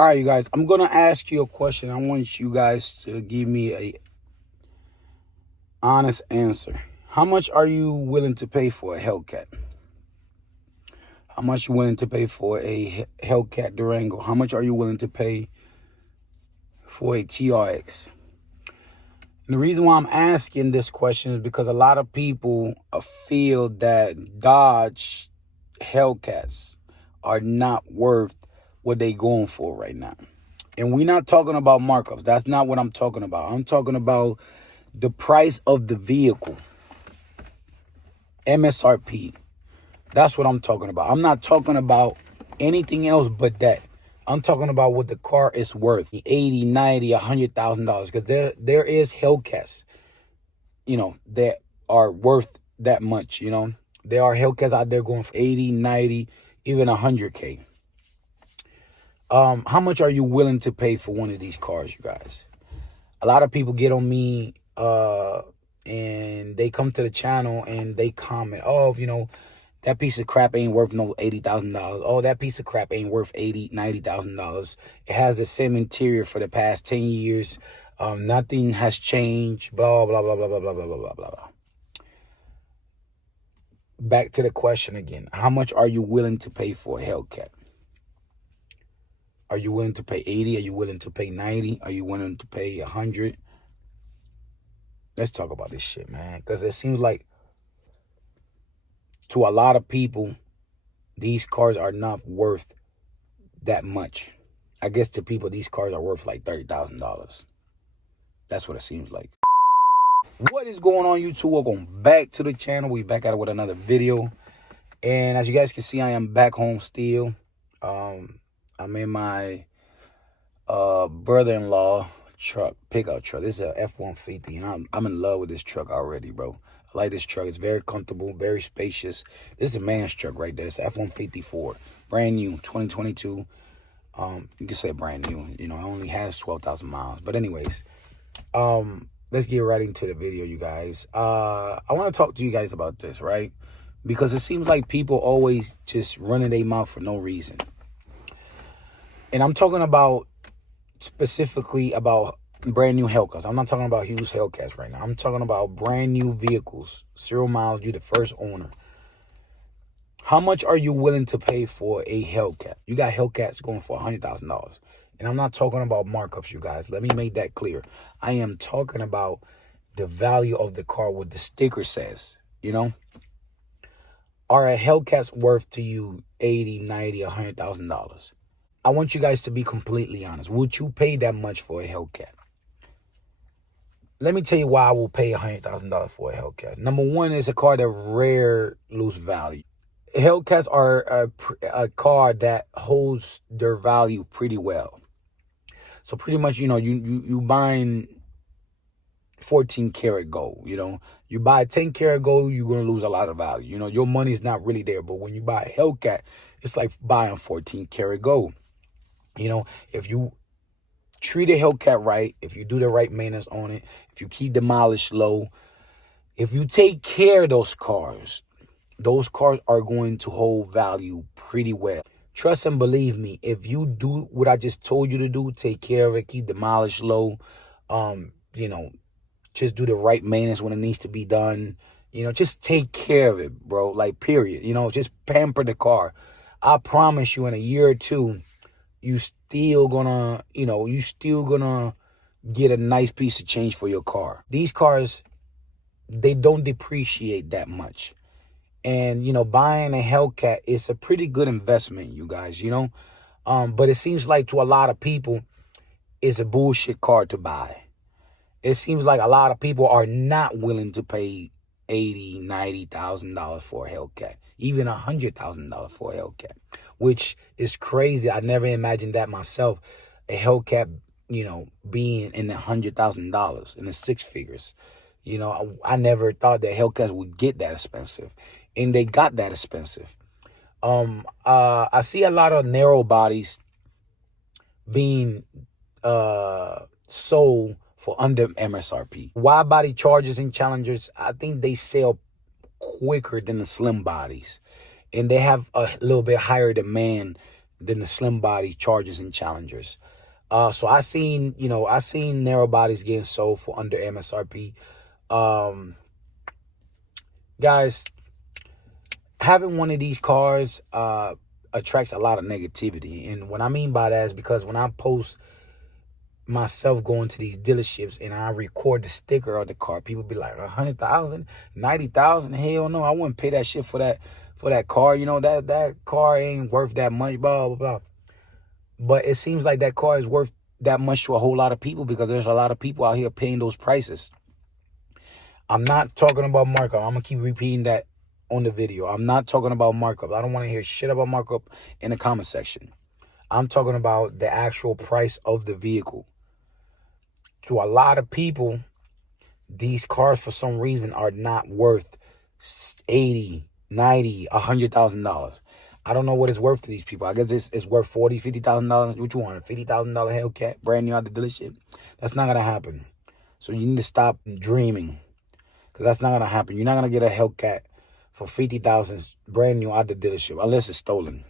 All right, you guys, I'm going to ask you a question. I want you guys to give me a honest answer. How much are you willing to pay for a Hellcat? How much are you willing to pay for a Hellcat Durango? How much are you willing to pay for a TRX? And the reason why I'm asking this question is because a lot of people feel that Dodge Hellcats are not worth what they going for right now. And we're not talking about markups. That's not what I'm talking about. I'm talking about the price of the vehicle. MSRP. That's what I'm talking about. I'm not talking about anything else but that. I'm talking about what the car is worth. $80, $90, $100,000. Because there is Hellcats, that are worth that much, There are Hellcats out there going for 80, 90, even 100K. How much are you willing to pay for one of these cars, you guys? A lot of people get on me and they come to the channel and they comment, oh, that piece of crap ain't worth no $80,000. Oh, that piece of crap ain't worth $80,000, $90,000. It has the same interior for the past 10 years. Nothing has changed, blah, blah, blah, blah, blah, blah, blah, blah, blah, blah. Back to the question again. How much are you willing to pay for a Hellcat? Are you willing to pay 80? Are you willing to pay 90? Are you willing to pay 100? Let's talk about this shit, man. Because it seems like to a lot of people, these cars are not worth that much. I guess to people, these cars are worth like $30,000. That's what it seems like. What is going on, YouTube? Welcome back to the channel. We back at it with another video. And as you guys can see, I am back home still. I'm in my brother-in-law truck, pickup truck. This is a F-150, and I'm in love with this truck already, bro. I like this truck. It's very comfortable, very spacious. This is a man's truck right there. It's an F-150 Ford, brand new, 2022. You can say brand new. It only has 12,000 miles. But anyways, let's get right into the video, you guys. I want to talk to you guys about this, right? Because it seems like people always just running their mouth for no reason. And I'm talking about specifically about brand new Hellcats. I'm not talking about used Hellcats right now. I'm talking about brand new vehicles, 0 miles. You're the first owner. How much are you willing to pay for a Hellcat? You got Hellcats going for $100,000. And I'm not talking about markups, you guys. Let me make that clear. I am talking about the value of the car, what the sticker says, Are a Hellcats worth to you $80, $90, $100,000? I want you guys to be completely honest. Would you pay that much for a Hellcat? Let me tell you why I will pay $100,000 for a Hellcat. Number one, is a car that rare lose value. Hellcats are a car that holds their value pretty well. So pretty much, you buying 14 karat gold, You buy 10 karat gold, you're going to lose a lot of value. Your money's not really there. But when you buy a Hellcat, it's like buying 14 karat gold. If you treat a Hellcat right, if you do the right maintenance on it, if you keep the mileage low, if you take care of those cars are going to hold value pretty well. Trust and believe me, if you do what I just told you to do, take care of it, keep the mileage low, just do the right maintenance when it needs to be done, just take care of it, bro, like period, just pamper the car. I promise you in a year or two, you still gonna get a nice piece of change for your car. These cars, they don't depreciate that much. And, buying a Hellcat is a pretty good investment, you guys, But it seems like to a lot of people, it's a bullshit car to buy. It seems like a lot of people are not willing to pay $80,000, $90,000 for a Hellcat, even $100,000 for a Hellcat, which is crazy. I never imagined that myself. A Hellcat, being in the $100,000 in the six figures. I never thought that Hellcats would get that expensive, and they got that expensive. I see a lot of narrow bodies being sold for under MSRP. Wide body Chargers and Challengers, I think they sell quicker than the slim bodies. And they have a little bit higher demand than the slim body Chargers and Challengers. So I seen narrow bodies getting sold for under MSRP. Guys, having one of these cars attracts a lot of negativity. And what I mean by that is because when I post myself going to these dealerships and I record the sticker of the car, people be like, 100,000, 90,000. Hell no, I wouldn't pay that shit for that car. You know, that car ain't worth that much, blah, blah, blah. But it seems like that car is worth that much to a whole lot of people because there's a lot of people out here paying those prices. I'm not talking about markup. I'm going to keep repeating that on the video. I'm not talking about markup. I don't want to hear shit about markup in the comment section. I'm talking about the actual price of the vehicle. To a lot of people, these cars for some reason are not worth $80,000, $90,000, $100,000. I don't know what it's worth to these people. I guess it's worth $40,000, $50,000. What you want, a $50,000 Hellcat, brand new out the dealership? That's not going to happen. So you need to stop dreaming, because that's not going to happen. You're not going to get a Hellcat for $50,000 brand new out the dealership unless it's stolen.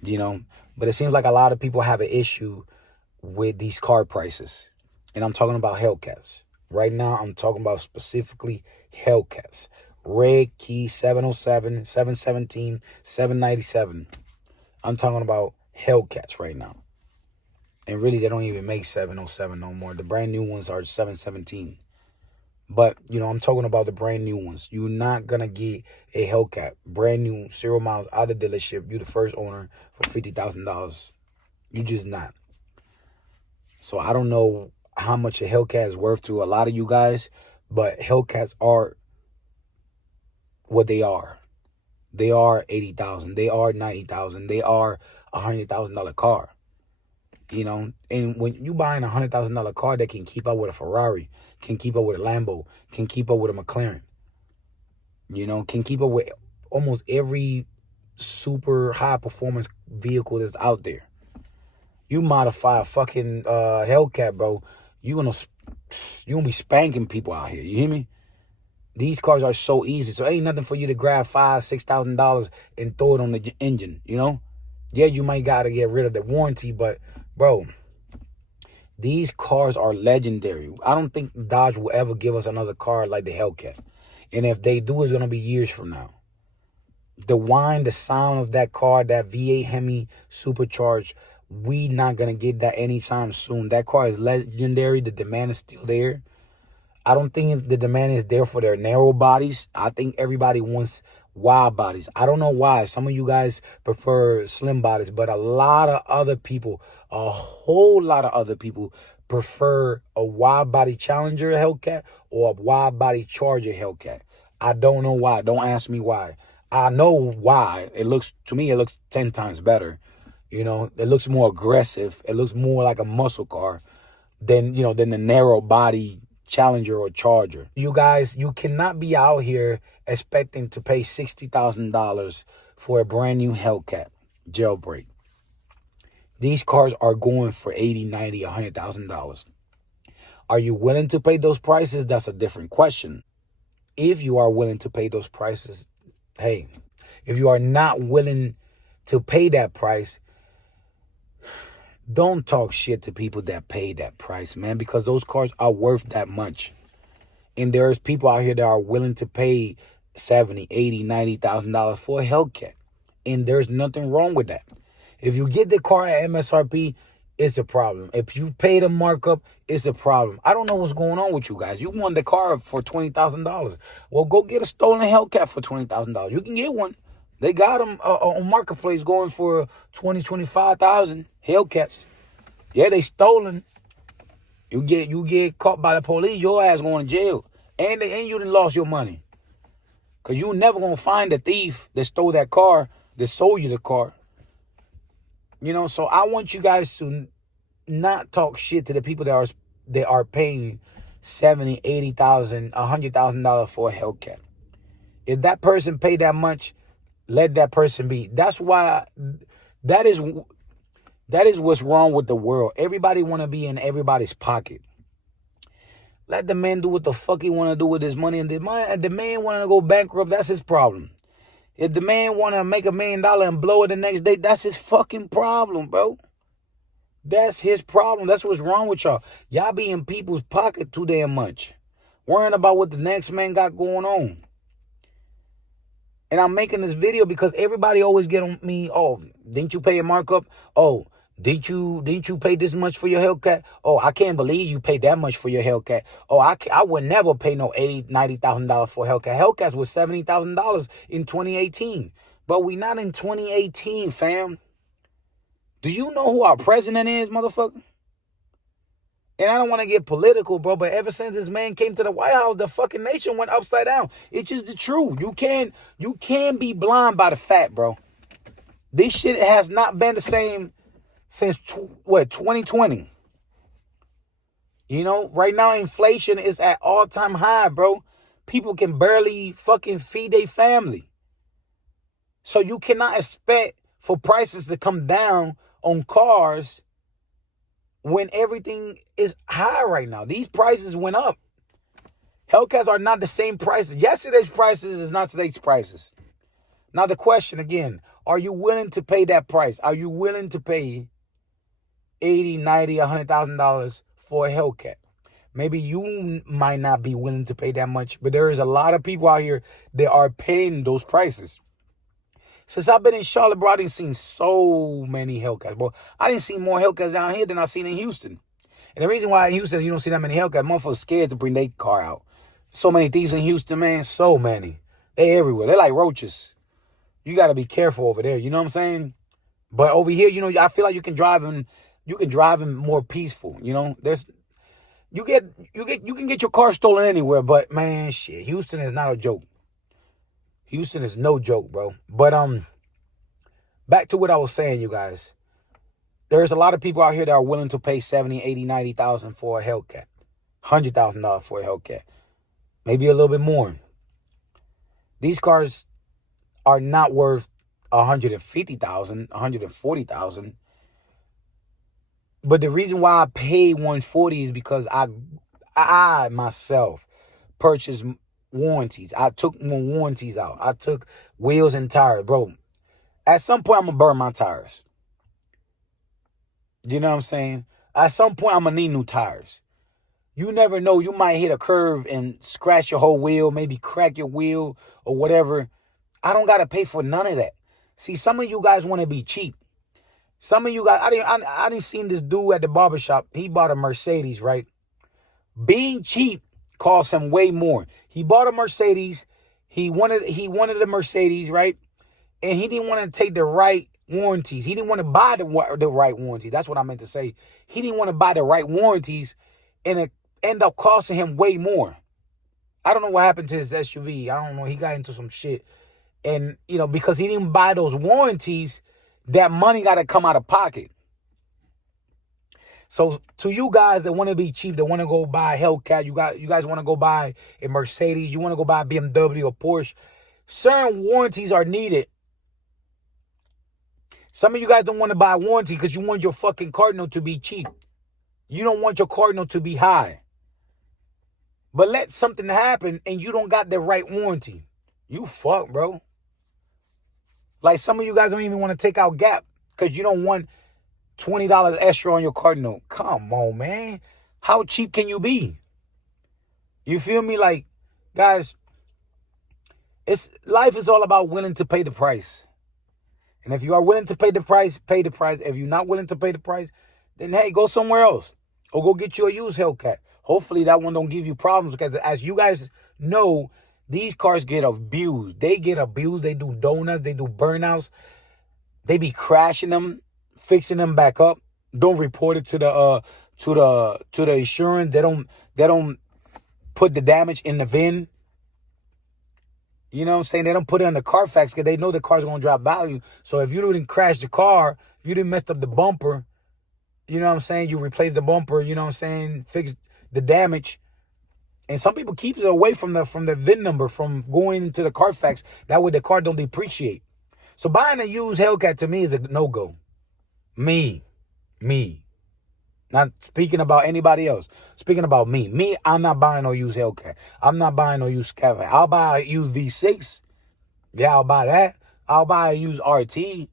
You know? But it seems like a lot of people have an issue with these car prices. And I'm talking about Hellcats. Right now, I'm talking about specifically Hellcats. Red Key 707, 717, 797. I'm talking about Hellcats right now. And really, they don't even make 707 no more. The brand new ones are 717. But, you know, I'm talking about the brand new ones. You're not going to get a Hellcat, brand new, 0 miles out of the dealership. You're the first owner for $50,000. You're just not. So I don't know how much a Hellcat is worth to a lot of you guys, but Hellcats are what they are. They are $80,000. They are $90,000. They are $100,000 car. You know, and when you buying $100,000 car that can keep up with a Ferrari, can keep up with a Lambo, can keep up with a McLaren, you know, can keep up with almost every super high performance vehicle that's out there. You modify a fucking Hellcat, bro, you gonna be spanking people out here. You hear me? These cars are so easy. So ain't nothing for you to grab $5,000-$6,000 and throw it on the engine, you know? Yeah, you might gotta get rid of the warranty, but bro, these cars are legendary. I don't think Dodge will ever give us another car like the Hellcat. And if they do, it's gonna be years from now. The whine, the sound of that car, that V8 Hemi supercharged, we not gonna get that anytime soon. That car is legendary. The demand is still there. I don't think the demand is there for their narrow bodies. I think everybody wants wide bodies. I don't know why. Some of you guys prefer slim bodies, but a lot of other people, a whole lot of other people prefer a wide body Challenger Hellcat or a wide body Charger Hellcat. I don't know why. Don't ask me why. I know why. To me, it looks 10 times better. You know, it looks more aggressive. It looks more like a muscle car than the narrow body Challenger or Charger. You guys, you cannot be out here expecting to pay $60,000 for a brand new Hellcat Jailbrake. These cars are going for $80,000, $90,000, $100,000. Are you willing to pay those prices? That's a different question. If you are willing to pay those prices, hey. If you are not willing to pay that price, don't talk shit to people that pay that price, man, because those cars are worth that much. And there's people out here that are willing to pay $70,000, $80,000, $90,000 for a Hellcat. And there's nothing wrong with that. If you get the car at MSRP, it's a problem. If you pay the markup, it's a problem. I don't know what's going on with you guys. You want the car for $20,000. Well, go get a stolen Hellcat for $20,000. You can get one. They got them on Marketplace going for $20,000, $25,000 Hellcats. Yeah, they stolen. You get caught by the police, your ass going to jail. And you done lost your money. Because you never going to find the thief that stole that car, that sold you the car. You know, so I want you guys to not talk shit to the people that are paying $70,000, $80,000, $100,000 for a Hellcat. If that person paid that much, let that person be. That's why that is what's wrong with the world. Everybody want to be in everybody's pocket. Let the man do what the fuck he want to do with his money. And the man want to go bankrupt. That's his problem. If the man want to make $1 million and blow it the next day, that's his fucking problem, bro. That's his problem. That's what's wrong with y'all. Y'all be in people's pocket too damn much, worrying about what the next man got going on. And I'm making this video because everybody always get on me. Oh, didn't you pay a markup? Oh, didn't you pay this much for your Hellcat? Oh, I can't believe you paid that much for your Hellcat. Oh, I would never pay no $80,000-$90,000 for a Hellcat. Hellcats was $70,000 in 2018. But we not in 2018, fam. Do you know who our president is, motherfucker? And I don't want to get political, bro, but ever since this man came to the White House, the fucking nation went upside down. It's just the truth. You can't be blind by the fact, bro. This shit has not been the same since, 2020. You know, right now inflation is at all-time high, bro. People can barely fucking feed their family. So you cannot expect for prices to come down on cars when everything is high right now. These prices went up. Hellcats are not the same prices. Yesterday's prices is not today's prices. Now the question again, are you willing to pay that price? Are you willing to pay $80,000, $90,000, $100,000 for a Hellcat? Maybe you might not be willing to pay that much, but there is a lot of people out here that are paying those prices. Since I've been in Charlotte, bro, I done seen so many Hellcats, bro. I didn't see more Hellcats down here than I seen in Houston. And the reason why in Houston you don't see that many Hellcats, motherfuckers scared to bring their car out. So many thieves in Houston, man. So many. They everywhere. They're like roaches. You got to be careful over there. You know what I'm saying? But over here, you know, I feel like you can drive in more peaceful. You know, you can get your car stolen anywhere. But man, shit, Houston is not a joke. Houston is no joke, bro. But back to what I was saying, you guys. There's a lot of people out here that are willing to pay $70,000, $80,000, $90,000 for a Hellcat. $100,000 for a Hellcat. Maybe a little bit more. These cars are not worth $150,000, $140,000. But the reason why I pay $140,000 is because I myself purchased warranties. I took more warranties out. I took wheels and tires, bro. At some point, I'm going to burn my tires. You know what I'm saying? At some point, I'm going to need new tires. You never know. You might hit a curve and scratch your whole wheel, maybe crack your wheel or whatever. I don't got to pay for none of that. See, some of you guys want to be cheap. Some of you guys, I didn't see this dude at the barbershop. He bought a Mercedes, right? Being cheap cost him way more. He bought a Mercedes. He wanted a Mercedes, right? And he didn't want to take the right warranties. He didn't want to buy the right warranties. That's what I meant to say. He didn't want to buy the right warranties, and it ended up costing him way more. I don't know what happened to his SUV. I don't know. He got into some shit. And, you know, because he didn't buy those warranties, that money got to come out of pocket. So to you guys that want to be cheap, that want to go buy a Hellcat, you guys want to go buy a Mercedes, you want to go buy a BMW or Porsche, certain warranties are needed. Some of you guys don't want to buy a warranty because you want your fucking car note to be cheap. You don't want your car note to be high. But let something happen and you don't got the right warranty. You fuck, bro. Like some of you guys don't even want to take out Gap because you don't want $20 extra on your car note. Come on, man. How cheap can you be? You feel me? Like, guys, life is all about willing to pay the price. And if you are willing to pay the price, pay the price. If you're not willing to pay the price, then hey, go somewhere else. Or go get you a used Hellcat. Hopefully that one don't give you problems because as you guys know, these cars get abused. They get abused. They do donuts. They do burnouts. They be crashing them, fixing them back up. Don't report it to the insurance. They don't put the damage in the VIN. You know what I'm saying? They don't put it on the Carfax because they know the car's going to drop value. So if you didn't crash the car, if you didn't mess up the bumper, you know what I'm saying? You replace the bumper, you know what I'm saying? Fix the damage. And some people keep it away from the VIN number from going into the Carfax. That way the car don't depreciate. So buying a used Hellcat to me is a no-go. Me. Not speaking about anybody else. Speaking about me. I'm not buying no used Hellcat. I'm not buying no used Cadillac. I'll buy a used V6. Yeah, I'll buy that. I'll buy a used RT,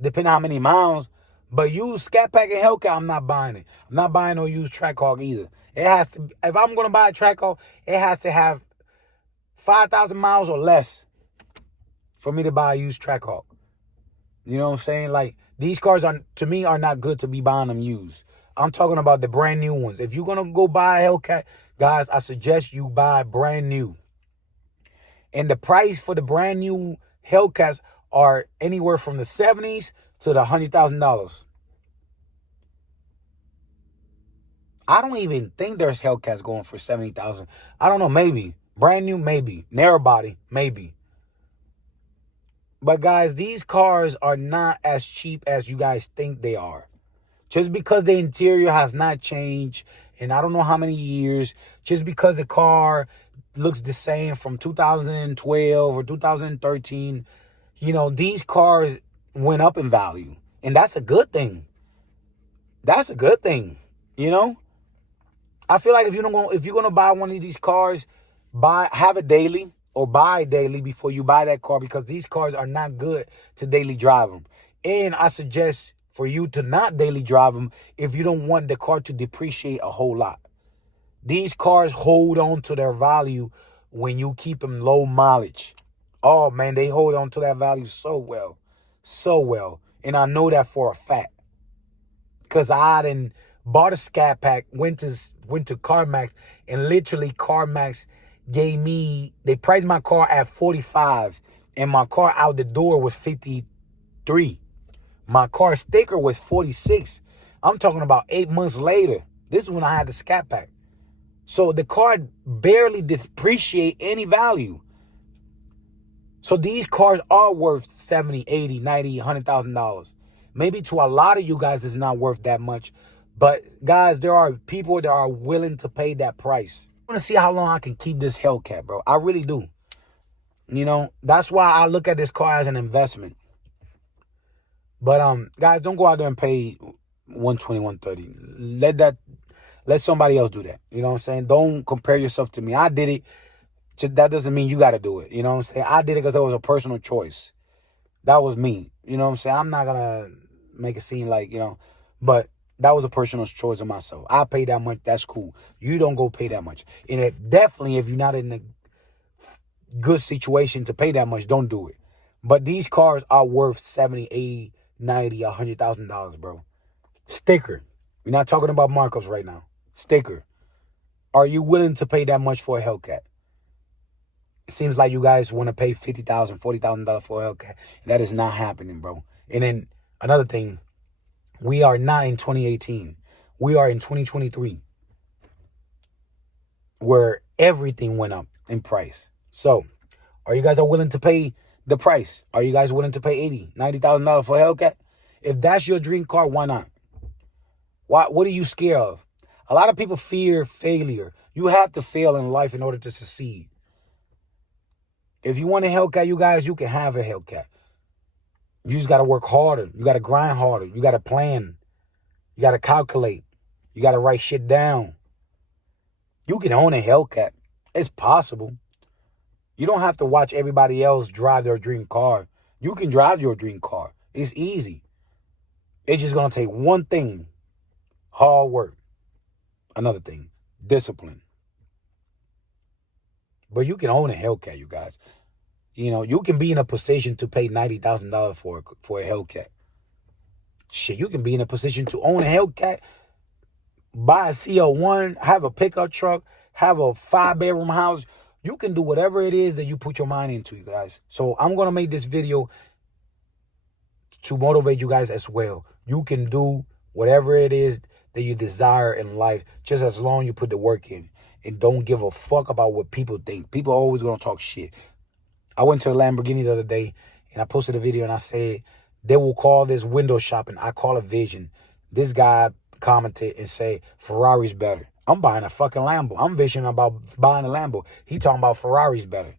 depending on how many miles. But used Scat Pack and Hellcat, I'm not buying it. I'm not buying no used Trackhawk either. It has to, if I'm going to buy a Trackhawk, it has to have 5,000 miles or less for me to buy a used Trackhawk. You know what I'm saying? Like, these cars, to me, are not good to be buying them used. I'm talking about the brand new ones. If you're going to go buy a Hellcat, guys, I suggest you buy brand new. And the price for the brand new Hellcats are anywhere from the 70s to the $100,000. I don't even think there's Hellcats going for 70,000. I don't know, maybe. Brand new, maybe. Narrow body, maybe. But guys, these cars are not as cheap as you guys think they are. Just because the interior has not changed in I don't know how many years, just because the car looks the same from 2012 or 2013, you know, these cars went up in value. And that's a good thing. That's a good thing, you know? I feel like if you're gonna buy one of these cars, have it daily or buy it daily before you buy that car, because these cars are not good to daily drive them. And I suggest for you to not daily drive them if you don't want the car to depreciate a whole lot. These cars hold on to their value when you keep them low mileage. Oh man, they hold on to that value so well, so well, and I know that for a fact. Cause I done bought a Scat Pack, went to CarMax, and literally CarMax they priced my car at 45, and my car out the door was 53. My car sticker was 46. I'm talking about 8 months later. This is when I had the Scat Pack. So the car barely depreciate any value. So these cars are worth 70, 80, 90, $100,000. Maybe to a lot of you guys it's not worth that much. But guys, there are people that are willing to pay that price. I want to see how long I can keep this Hellcat, bro. I really do. You know, that's why I look at this car as an investment. But guys, don't go out there and pay 120, 130. Let somebody else do that. You know what I'm saying? Don't compare yourself to me. I did it. That doesn't mean you got to do it. You know what I'm saying? I did it because it was a personal choice. That was me. You know what I'm saying? I'm not going to make it seem like, you know, but that was a personal choice of myself. I pay that much. That's cool. You don't go pay that much. And if you're not in a good situation to pay that much, don't do it. But these cars are worth 70, 80, 90, $100,000, bro. Sticker. We're not talking about markups right now. Sticker. Are you willing to pay that much for a Hellcat? It seems like you guys want to pay $50,000, $40,000 for a Hellcat. And that is not happening, bro. And then another thing, we are not in 2018. We are in 2023, where everything went up in price. So, are you guys willing to pay the price? Are you guys willing to pay $80,000, $90,000 for a Hellcat? If that's your dream car, why not? What are you scared of? A lot of people fear failure. You have to fail in life in order to succeed. If you want a Hellcat, you guys, you can have a Hellcat. You just got to work harder. You got to grind harder. You got to plan. You got to calculate. You got to write shit down. You can own a Hellcat. It's possible. You don't have to watch everybody else drive their dream car. You can drive your dream car. It's easy. It's just going to take one thing. Hard work. Another thing. Discipline. But you can own a Hellcat, you guys. You know, you can be in a position to pay $90,000 for a Hellcat. Shit, you can be in a position to own a Hellcat, buy a CL1, have a pickup truck, have a 5-bedroom house. You can do whatever it is that you put your mind into, you guys. So I'm going to make this video to motivate you guys as well. You can do whatever it is that you desire in life, just as long as you put the work in. And don't give a fuck about what people think. People are always going to talk shit. I went to a Lamborghini the other day, and I posted a video, and I said, they will call this window shopping. I call it vision. This guy commented and said, Ferrari's better. I'm buying a fucking Lambo. I'm visioning about buying a Lambo. He talking about Ferrari's better.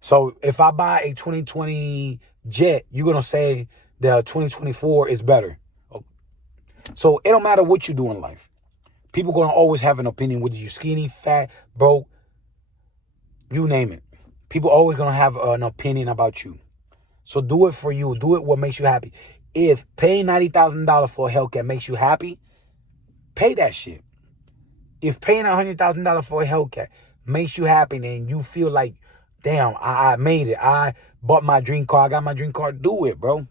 So if I buy a 2020 Jet, you're going to say the 2024 is better. So it don't matter what you do in life. People going to always have an opinion, whether you skinny, fat, broke, you name it. People always going to have an opinion about you. So do it for you. Do it what makes you happy. If paying $90,000 for a Hellcat makes you happy, pay that shit. If paying $100,000 for a Hellcat makes you happy and you feel like, damn, I made it. I bought my dream car. I got my dream car. Do it, bro.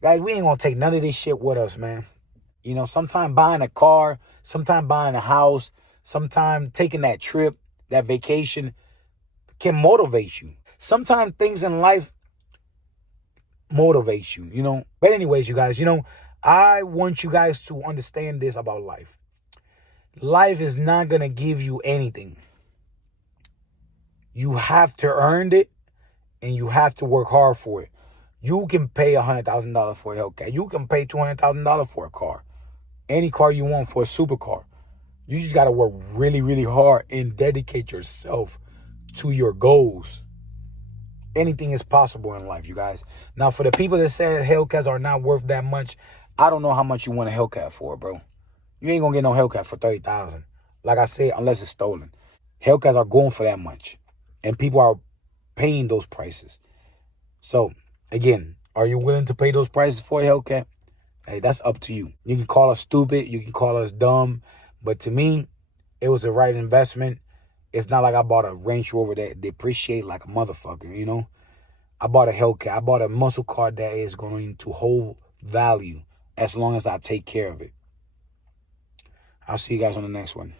Guys, we ain't gonna take none of this shit with us, man. You know, sometimes buying a car, sometimes buying a house, sometimes taking that trip, that vacation can motivate you. Sometimes things in life motivate you, you know. But anyways, you guys, you know, I want you guys to understand this about life. Life is not going to give you anything. You have to earn it and you have to work hard for it. You can pay $100,000 for a Hellcat. You can pay $200,000 for a car. Any car you want for a supercar. You just got to work really, really hard and dedicate yourself to your goals. Anything is possible in life, you guys. Now, for the people that say Hellcats are not worth that much, I don't know how much you want a Hellcat for, bro. You ain't gonna get no Hellcat for $30,000. Like I said, unless it's stolen. Hellcats are going for that much. And people are paying those prices. So, again, are you willing to pay those prices for a Hellcat? Hey, that's up to you. You can call us stupid. You can call us dumb. But to me, it was the right investment. It's not like I bought a Range Rover that depreciate like a motherfucker, you know? I bought a Hellcat. I bought a muscle car that is going to hold value as long as I take care of it. I'll see you guys on the next one.